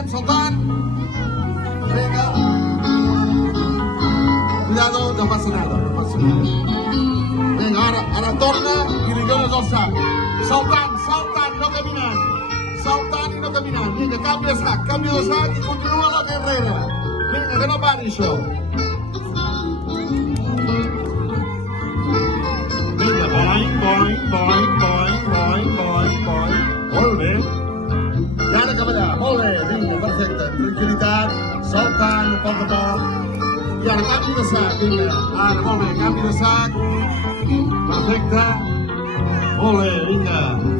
anem saltant. Vinga. Cuidado, no passa nada, no passa nada. Vinga, ara torna i li dones el sac. Saltant, no caminant. Saltant i no caminant. Vinga, canvia de sac i continua la carrera. Vinga, que no pari això. Vinga, boing. Molt bé. I ara cap allà, molt bé, vinga, perfecte. Tranquil·litat, saltant, a poc. I ara canvi de sac, vinga. Ara, molt bé, canvi de sac. Perfecte. Molt bé, vinga.